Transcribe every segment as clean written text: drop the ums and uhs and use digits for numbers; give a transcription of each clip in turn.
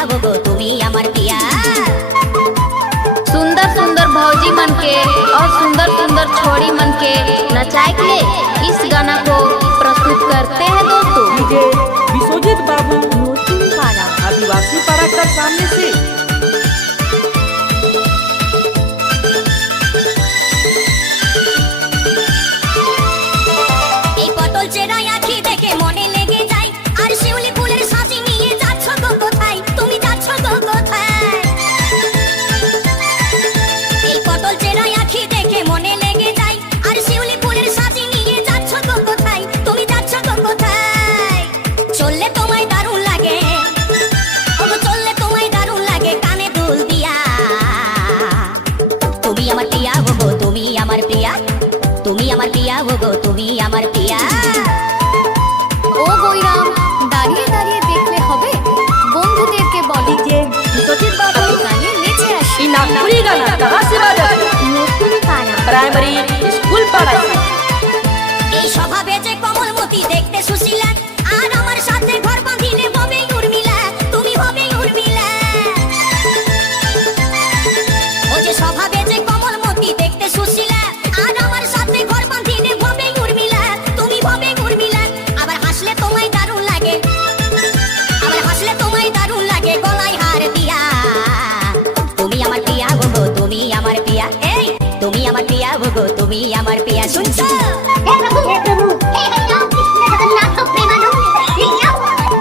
पिया वो गो तुम्ही अमर पिया। सुंदर सुंदर भौजी मन के और सुंदर सुंदर छोड़ी मन के नचाए के लिए इस गाना को प्रस्तुत करते हैं दोस्तों। डीजे विश्वजीत बाबू आदिवासी पारा का सामने से। তুমি আমার পিয়া वो गो তুমি আমার পিয়া। ও বৈরাম, দাঁড়িয়ে দাঁড়িয়ে দেখলে হবে, বন্ধুদেরকে বলি যে विश्वजीत बाबू গানে নেচে আসি। नागपुरी गाना कहाँ से बाजा? प्राइमरी स्कूल पाड़ा। এই স্বভাবে যে কমলমতি দেখতে সুশীলা, আর আমার সাথে ঘর বাঁধিলে হবে উর্মিলা, তুমি হবে উর্মিলা। ও যে স্বভাবে যে কমলমতি দেখতে সুশীলা, আর আমার সাথে ঘর বাঁধিলে হবে উর্মিলা, তুমি হবে উর্মিলা। আবার হাসলে তোমায় দারুণ লাগে, আবার হাসলে তোমায় দারুণ লাগে গলায় হার দিয়া। তুমি আমার পিয়া গো গো তুমি আমার পিয়া, এই তুমি আমার পিয়া গো গো তুমি আমার পিয়া। শুনছো?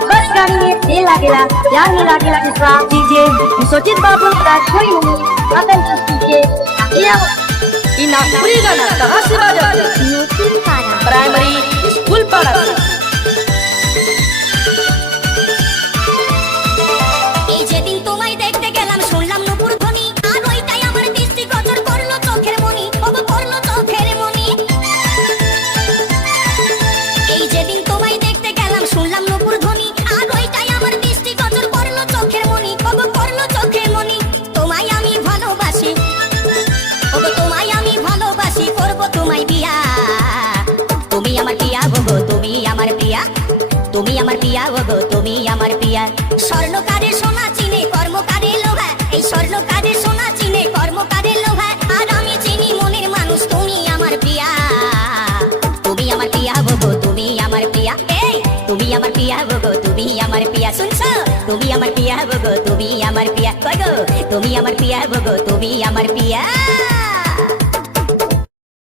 बस गाड़ी में तेल लागेला, यार में लागेला किसरा। डीजे विश्वजीत बाबू का कोई नहीं, अपन के नागपुरी गाना कहाँ से बाजा? प्राइमरी स्कूल पाड़ा। এই যেদিন তোমায় দেখতে গেলাম শুনলাম নুপুর ধ্বনি, আর ওইটাই আমার দৃষ্টিগোচর করলো চোখের মনি, ওগো করলো চোখের মনি। এই যেদিন তোমায় দেখতে গেলাম শুনলাম নুপুর ধ্বনি, আর ওইটাই আমার দৃষ্টিগোচর করলো চোখের মনি, ওগো করলো চোখের মনি। তোমায় আমি ভালোবাসি, ওগো তোমায় আমি ভালোবাসি, করবো তোমায় বিয়া। তুমি আমার পিয়া ওগো তুমি আমার পিয়া, তুমি আমার পিয়া ওগো তুমি আমার পিয়া। স্বর্ণকারে সোনা চিনে কর্মকারে লোভা, এই স্বর্ণকারে সোনা চিনে কর্মকারে লোভা, আর আমি চিনি মনের মানুষ তুমি আমার পিয়া। তুমি আমার পিয়া ওগো তুমি আমার পিয়া, এই তুমি আমার পিয়া ওগো তুমি আমার পিয়া। শুনছো? তুমি আমার পিয়া ওগো তুমি আমার পিয়া, কই গো তুমি আমার পিয়া ওগো তুমি আমার পিয়া।